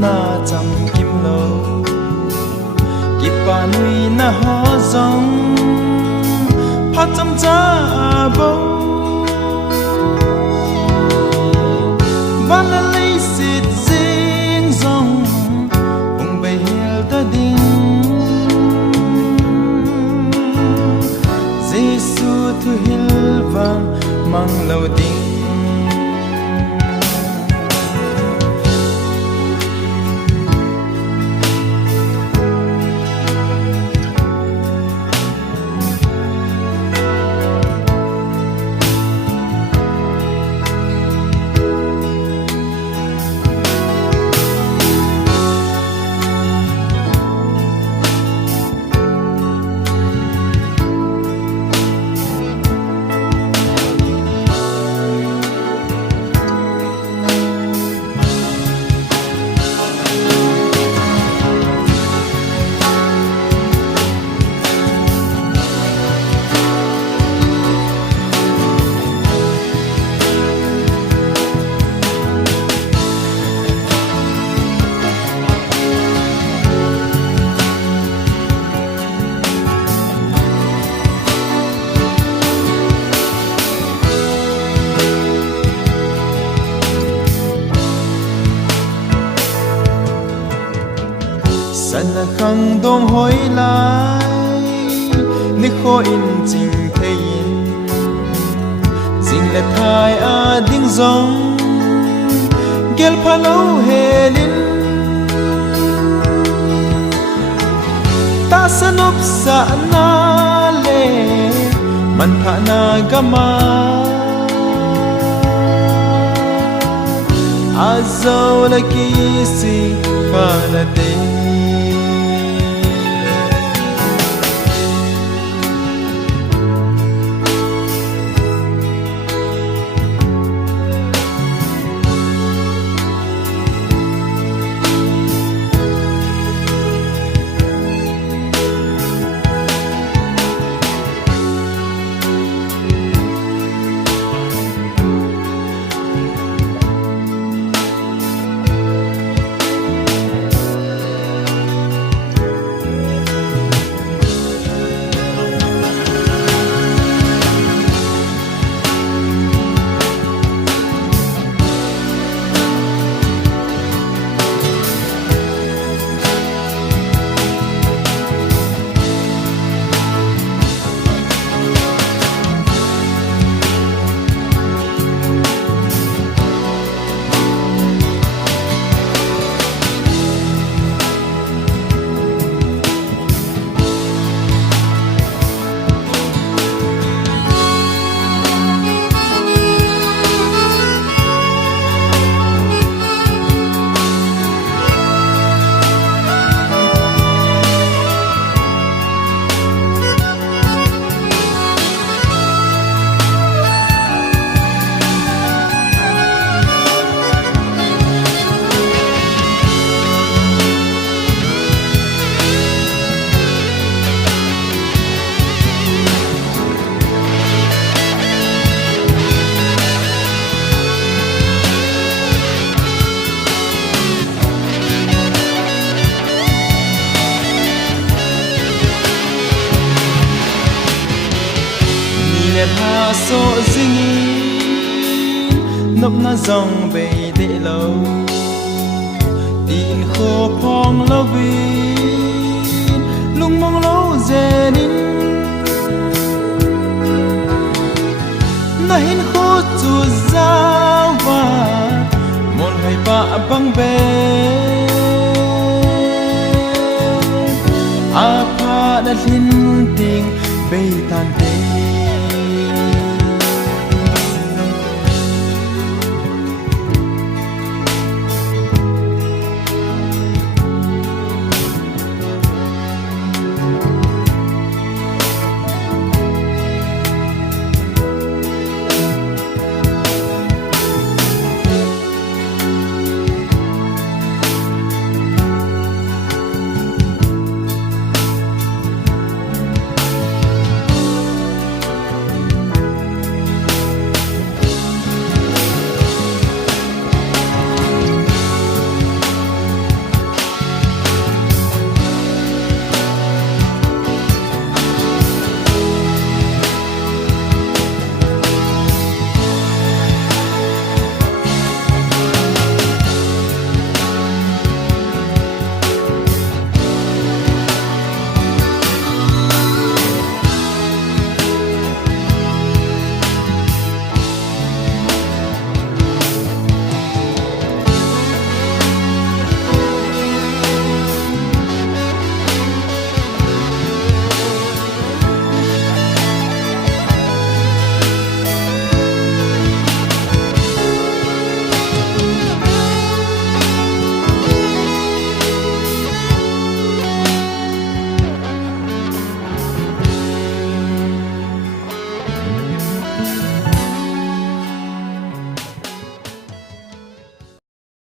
na chăm kim lo kịp pa nuôi na ho rong phát chăm cha bầu ban la lấy xịt riêng rong cùng bề hiel ta đinh Giêsu thu hiel vang mang lâu đinh Sana khang dong hoi lai ni kho in ching thein jing le thai a ding zong gel phalo helin ta sanop sa na le man tha na gama azaw la ki si khalate so ding nấp na dòng về để lâu tin khô phong lâu vì lung mong lâu dè nín na hin khô chu giao và một ngày bạ băng bề a pha đã linh tình bay tan